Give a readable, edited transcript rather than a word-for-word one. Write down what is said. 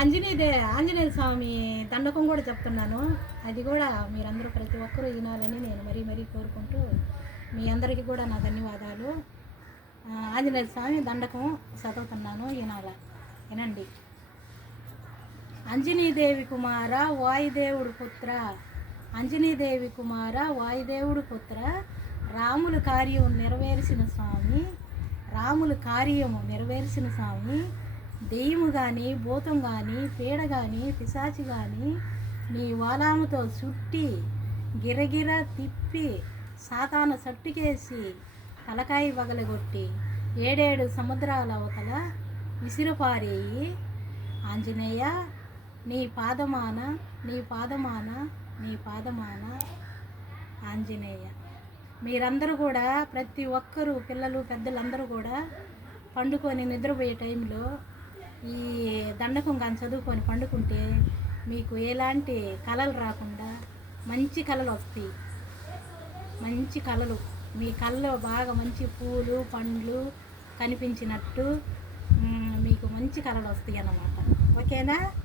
ఆంజనేయ స్వామి దండకం కూడా చెప్తున్నాను. అది కూడా మీరందరూ ప్రతి ఒక్కరూ వినాలని నేను మరీ కోరుకుంటూ మీ అందరికీ కూడా నా ధన్యవాదాలు. ఆంజనేయ స్వామి దండకం చదువుతున్నాను, వినండి. అంజనీదేవి కుమార వాయుదేవుడు పుత్ర, అంజనీదేవి కుమార వాయుదేవుడు పుత్ర, రాముల కార్యం నెరవేర్చిన స్వామి, రాముల కార్యము నెరవేర్చిన స్వామి, దెయ్యము కానీ భూతం కానీ పీడ కానీ పిశాచి కానీ నీ వాలాముతో చుట్టి గిరగిర తిప్పి సాతాను సట్టుకేసి తలకాయ పగలగొట్టి 7 సముద్రాల అవతల విసిరిపారేయి. ఆంజనేయ నీ పాదమాన నీ పాదమాన నీ పాదమాన ఆంజనేయ. మీరందరూ కూడా ప్రతి ఒక్కరూ పిల్లలు పెద్దలందరూ కూడా పండుకొని నిద్రపోయే టైంలో ఈ దండకం కానీ చదువుకొని పండుకుంటే మీకు ఎలాంటి కళలు రాకుండా మంచి కళలు వస్తాయి. మంచి కళలు మీ కళ్ళలో బాగా మంచి పూలు పండ్లు కనిపించినట్టు మీకు మంచి కళలు వస్తాయి అన్నమాట. ఓకేనా?